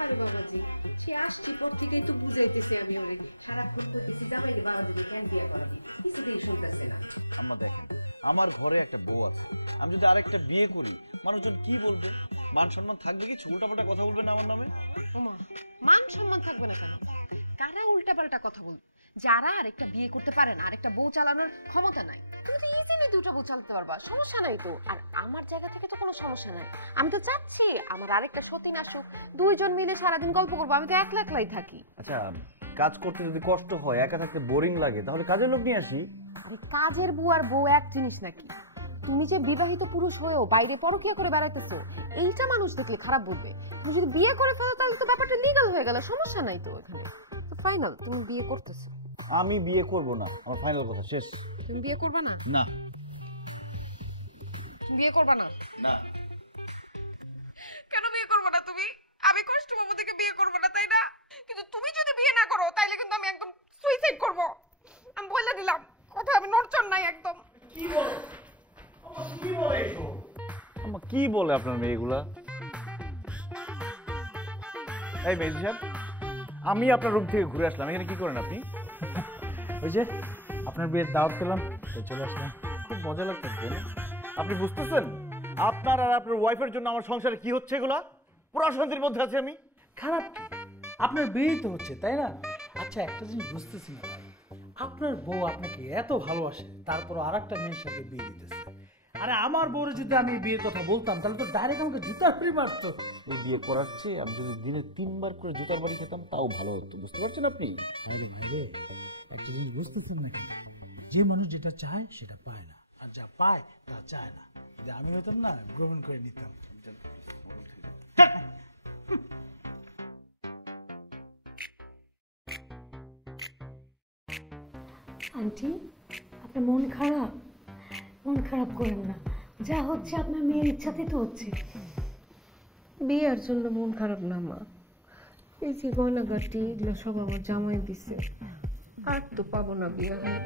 আরে বাবাজি, সে আসছি পর থেকেই তো বুঝাইতেছি আমি ওরে, সারাক্ষণ করতেছি যাবাই রে বাবা যদি কেন বিয়ে করাবি, কিছুতেই শুনতেছে না। আম্মা দেখেন, আমার ঘরে একটা বউ আছে, আমি যদি আরেকটা বিয়ে করি মানুষজন কি বলবে? মান সম্মান থাকবে কি? উল্টাপাল্টা কথা বলবে না আমার নামে? ওমা, মান সম্মান থাকবে না কেন? কারা উল্টাপাল্টা কথা বলবে? যারা আরেকটা বিয়ে করতে পারে না, আরেকটা বউ চালানোর ক্ষমতা নাই। তুমি তো ইজিলি দুটো বউ চালাতে পারবা, সমস্যা নাই তো। আর আমার জায়গা থেকে তো কোনো সমস্যা নাই। আমি তো চাচ্ছি আমার আরেকটা সতীন আসুক, দুইজন মিলে সারাদিন গল্প করবো। আমি তো একলা একলাই থাকি। আচ্ছা, কাজ করতে যদি কষ্ট হয়, একা থাকতে বোরিং লাগে, তাহলে কাজের লোক নিয়ে আসি। আরে কাজের বউ আর বউ এক জিনিস নাকি? তুমি যে বিবাহিত পুরুষ হয়েও বাইরে পরকীয়া করে বেড়াইতেছো, এইটা মানুষ দেখলে খারাপ বলবে। তুমি যদি বিয়ে করে ফেলো তাহলে তো ব্যাপারটা লিগ্যাল হয়ে গেল, সমস্যা নাই তো এখানে। তো ফাইনাল, তুমি বিয়ে করতেছো? আমি বিয়ে করব না, আমার ফাইনাল কথা শেষ। তুমি বিয়ে করবে না? না। বিয়ে করবে না? না। কেন বিয়ে করবে না তুমি? আমি কষ্ট পাবো দেখে বিয়ে করবে না, তাই না? কিন্তু তুমি যদি বিয়ে না করো তাইলে কিন্তু আমি একদম সুইসাইড করব। আমি বলে দিলাম, কথা আমি নড়চড় নাই একদম। কি বলে? কি বলে এসব? আম্মা কি বলে আপনার মেয়েগুলা? এই মেজি সাহেব, আমি আপনার রুম থেকে ঘুরে আসলাম, এখানে কি করেন আপনি? ওই যে আপনার বিয়ের দাওয়াত পেলাম, তাই চলে আসলাম। খুব মজা লাগতেছে না? আপনি বুঝতেছেন আপনার আর আপনার ওয়াইফের জন্য আমার সংসারে কি হচ্ছে? এগুলা পুরো অশান্তির মধ্যে আছি আমি। খারাপ কি? আপনার বিয়েই তো হচ্ছে, তাই না? আচ্ছা, একটা জিনিস বুঝতেছি না ভাই, আপনার বউ আপনাকে এত ভালোবাসে, তারপর আরেকটা মেয়ের সাথে বিয়ে দিতেছে। আরে আমার বউরে যদি আমি বিয়ের কথা বলতাম তাহলে তো ডাইরেক্ট আমাকে জুতার ফ্রি মারতো। ওই বিয়ে করাচ্ছে আমি যদি দিনে 3 বার করে জুতার বাড়ি খেতাম তাও ভালো হতো, বুঝতে পারছেন আপনি? ভাইরে একটা জিনিস বুঝতেছেন নাকি, যে মানুষ যেটা চায় সেটা পায় না, আর যা পায় তা চায় না। যদি আমি হতাম না, গ্রহণ করে নিতাম। আন্টি, আপনার মন খারাপ? মন খারাপ করেন না, যা হচ্ছে আপনার মেয়ের ইচ্ছাতে তো হচ্ছে। বিয়ের জন্য মন খারাপ না মা, এই যে গয়নাগাটি এগুলো সব আমার জামাই দিছে, আর তো পাবো না বিয়ে হয়ে।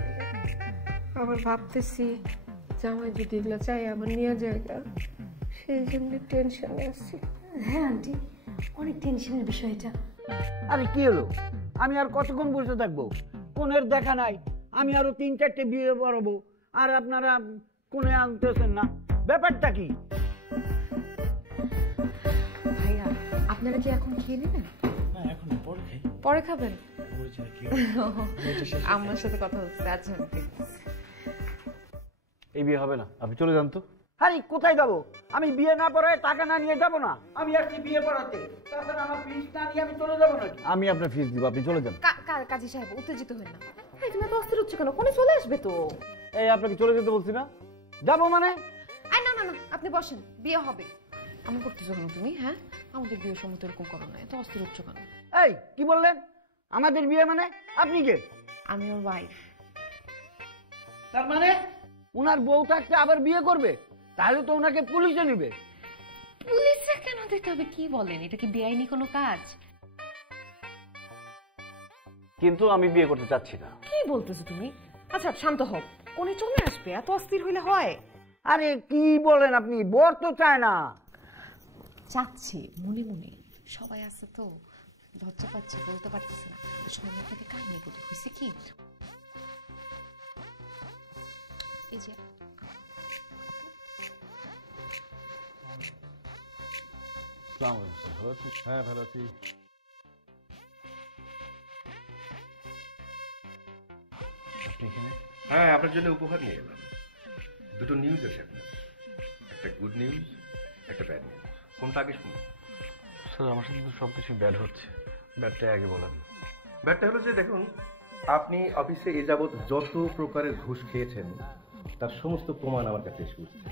আবার ভাবতেছি জামাই যদি এগুলো চাই আমার নিয়ে জায়গা, সেই জন্য টেনশনে আছি। হ্যাঁ আন্টি, অনেক টেনশনের বিষয় এটা। আরে কি হলো? আমি আর কতক্ষণ বসে থাকবো? কোনের দেখা নাই, আমি আরো 3-4টে বিয়ে করাবো আর আপনারা কোনে আনতেছেন না, ব্যাপারটা কি? ভাইয়া, আপনারা কি এখন খেয়ে নেবেন? না, এখন পরে খাই। পরে খাবেন? কি আমার সাথে কথা হচ্ছে। আচ্ছা, ঠিক আছে। এই বিয়ে হবে না, আপনি চলে যান তো। আরে কোথায় যাবো? আমি বিয়ে না পড়ায় টাকা না নিয়ে যাবো না? আমি আসছি বিয়ে পড়াতে, তাছাড়া আমার ফিস না নিয়ে আমি চলে যাবো নাকি? আমি আপনার ফিস দিব, আপনি চলে যান। কাজী সাহেব, উত্তেজিত হন না। এই তুমি তো অস্থির হচ্ছে কেন? কোনে চলে আসবে তো। এই আপনাকে চলে যেতে বলছি না? যাবো মানে? আই না না না, আপনি বসেন, বিয়ে হবে। আমি করতেছো কেন তুমি? হ্যাঁ, আমাদের বিয়ের সময় তো এরকম করো না, এত অস্থির হচ্ছে কেন? এই কি বললেন? আমাদের বিয়ে মানে? আপনি কে? আমি ওর ওয়াইফ। তার মানে উনার বউ থাকতে আবার বিয়ে করবে? তাহলে তো ওনাকে পুলিশে নিবে। পুলিশে কেন দিতে হবে? কি বলেন, এটা কি বেআইনি কোনো কাজ? কিন্তু আমি বিয়ে করতে চাচ্ছি না। কি বলতেছো তুমি? আচ্ছা শান্ত হও, কোনে চলে আসবে, এত অস্থির হইলে হয়? আরে কি বলেন আপনি? বর তো চায় না। চাচ্ছি মনে মনে, সবাই আছে তো, লজ্জা পাচ্ছে, বলতে পারতেছে না। সবাই আপনাকে কাহিনী বলি, হয়েছে কি, এই যে হ্যাঁ ভালো আছি। হ্যাঁ, আপনার জন্য উপহার নিয়ে এলাম। দুটো নিউজ আছে আপনার, একটা গুড নিউজ, একটা ব্যাড নিউজ। কোনটা আগে শুনুন? স্যার আমার সাথে তো সবকিছু ব্যাড হচ্ছে, ব্যাডটাই আগে বলেন। ব্যাপারটা হলো যে দেখুন, আপনি অফিসে এ যাবৎ যত প্রকারের ঘুষ খেয়েছেন তার সমস্ত প্রমাণ আমার কাছে এসে উঠছে।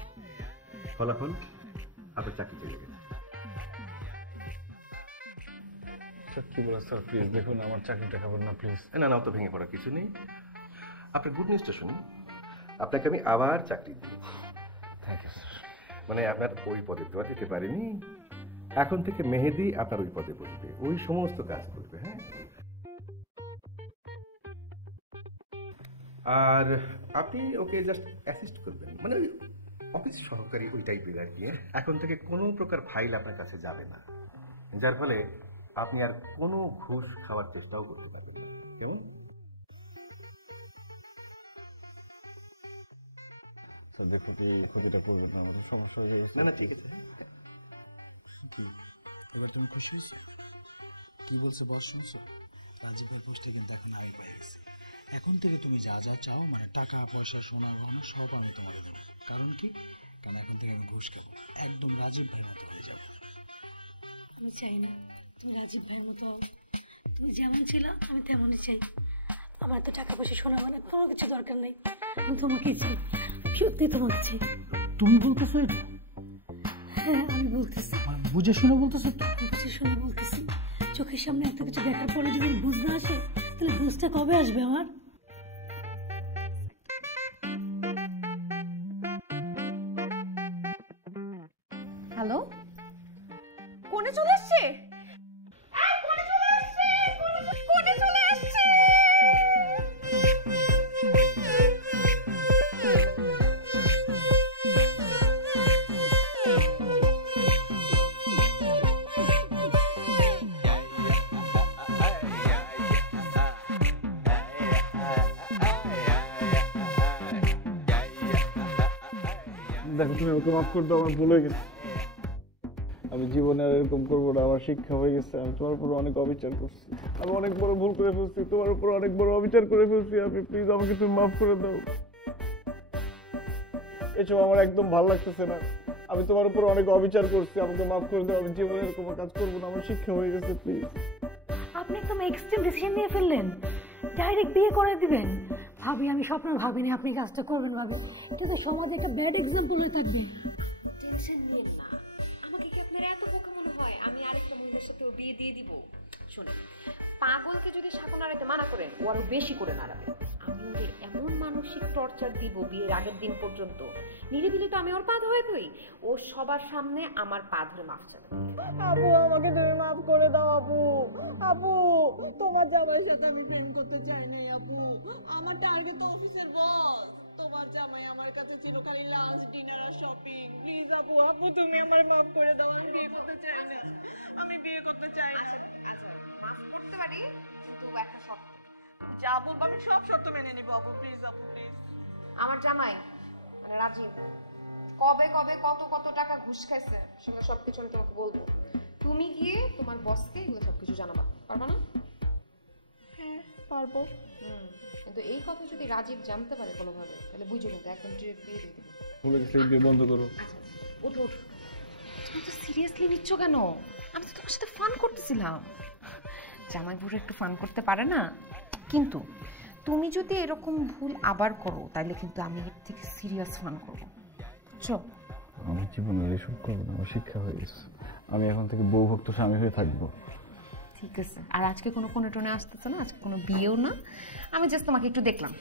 ফলাফল আপনার চাকরি চলে গেছে। স্যার কি বলেন স্যার, প্লিজ দেখুন আমার চাকরিটা খাবেন না প্লিজ। না না, অত ভেঙে পড়ার কিছু নেই। আপনার গুড নিউজটা শুনুন, আপনাকে আমি আবার চাকরি দিই। Thank you sir. মানে আপনার ওই পদে দেওয়া যেতে পারেনি, এখন থেকে মেহেদি আপনার ওই পদে বসবে, ওই সমস্ত কাজ করবে। হ্যাঁ, আর আপনি ওকে জাস্ট অ্যাসিস্ট করবেন, মানে ওই অফিস সহকারী ওই টাইপের আর কি। এখন থেকে কোনো প্রকার ফাইল আপনার কাছে যাবে না, যার ফলে আপনি আর কোনো ঘুষ খাওয়ার চেষ্টাও করতে পারবেন না। কেমন? স্যার দেখুন এই ক্ষতিটা করবেন না, আমাদের সমস্যা হয়ে যাবে। না না ঠিক আছে। এবার তুমি খুশি হয়েছো? কি বলছে বস শুনছো? রাজীবের পোস্টে কিন্তু এখন আগে পেয়ে গেছে। এখন থেকে তুমি যা যা চাও, মানে টাকা পয়সা সোনা গহনা সব আমি তোমাকে দেবো। কারণ কি? কারণ এখন থেকে আমি ঘুষ খাবো, একদম রাজীব ভাইয়ের মতো হয়ে যাবো। আমি চাই না তুমি রাজীব ভাইয়ের মতো হও। তুমি যেমন ছিল আমি তেমনই চাই। আমার তো টাকা পয়সা শোনা মানে কোনো কিছু দরকার নেই, আমি তোমাকে চাই, সত্যি তোমাকে চাই। তুমি বলতেছো এটা? হ্যাঁ আমি বলতেছি। বুঝে শুনে বলতেছো? বুঝে শুনে বলতেছি। চোখের সামনে এত কিছু দেখার পরে যদি বুঝ না আসে, তাহলে বুঝটা কবে আসবে আমার? হ্যালো, কোনে চলে আসছে? কোনে চলে আসছে? দেখো তুমি আমাকে মাফ করে দাও, আমার ভুল হয়ে গেছে। আমি জীবনে আর এরকম করবো না, আমার শিক্ষা হয়ে গেছে। আমি তোমার উপর অনেক অবিচার করছি, আমি অনেক বড় ভুল করে ফেলছি, তোমার উপর অনেক বড় অবিচার করে ফেলছি। আমি প্লিজ আমাকে তুমি মাফ করে দাও। এসব আমার একদম ভালো লাগতেছে না। আমি তোমার উপর অনেক অবিচার করছি, আমাকে মাফ করে দাও। আমি জীবনে এরকম কাজ করবো না, আমার শিক্ষা হয়ে গেছে প্লিজ। আপনি একদম এক্সট্রিম ডিসিশন নিয়ে ফেললেন, ডাইরেক্ট বিয়ে করে দিবেন। ভাবি আমি স্বপ্ন ভাবিনি আপনি কাজটা করবেন ভাবি, কিন্তু সমাজে একটা ব্যাড এক্সাম্পল হয়ে থাকবে। টেনশন নিন না, আমাকে কি আপনার এত বোকা মনে হয় আমি আরেকটা মহিলার সাথে ওর বিয়ে দিয়ে দিব? শুনুন, পাগলকে যদি সাঁকো নাড়াইতে মানা করেন, ও আরো বেশি করে নাড়াবে। আমি ওদের এমন মানসিক টর্চার দিব বিয়ের আগের দিন পর্যন্ত, নিরিবিলি তো আমি ওর পা ধরে ধরি, ও সবার সামনে আমার পা ধরে মাফ চাবে। আপু আমাকে তুমি মাফ করে দাও আপু। আপু তোমার জামাইয়ের সাথে আমি প্রেম করতে চাই নাই আপু, আমার টার্গেট তো অফিসের বস। তোমার জামাই আমার কাছে ছিল খালি লাঞ্চ ডিনার আর শপিং। প্লিজ আপু, আপু তুমি আমার মাফ করে দাও, আমি বিয়ে করতে চাই না, আমি বিয়ে করতে চাই না। করতে পারি, কিন্তু একটা শর্ত। যা বলবো আমি সব শর্ত মেনে নিব আপু, প্লিজ আপু প্লিজ। আমার জামাই মানে রাজীব কবে কবে কত কত টাকা ঘুষ খাইছে সেগুলো সবকিছু আমি তোমাকে বলবো। তুমি গিয়ে তোমার বসকে এগুলো সবকিছু জানাবা, পারবা না? হ্যাঁ পারবো। কিন্তু এই কথা যদি রাজীব জানতে পারে কোনোভাবে, তাহলে বুঝো কিন্তু একদম ডিরেক্ট বিয়ে দিয়ে দিবে। ভুলে গেছি, বিয়ে বন্ধ করো। আচ্ছা ওঠো ওঠো। তুমি তো সিরিয়াসলি নিচ্ছ কেন? আমি তো তোমার সাথে ফান করতেছিলাম। জামাই বুড়ো একটু ফান করতে পারে না? কিন্তু তুমি যদি এরকম ভুল আবার করো, তাহলে কিন্তু আমি এর থেকে সিরিয়াস ফান করবো, বুঝছো? আমি জীবনে এসব করবো না, আমার শিক্ষা হয়ে গেছে। আমি এখন থেকে বউভক্ত স্বামী হয়ে থাকবো। ঠিক আছে। আর আজকে কোনো কোনে টোনে আসতেছে না, আজকে কোনো বিয়েও না, আমি জাস্ট তোমাকে একটু দেখলাম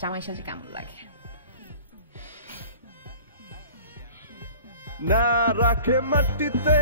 জামাই সাজে কেমন লাগে। না রাখে মাটিতে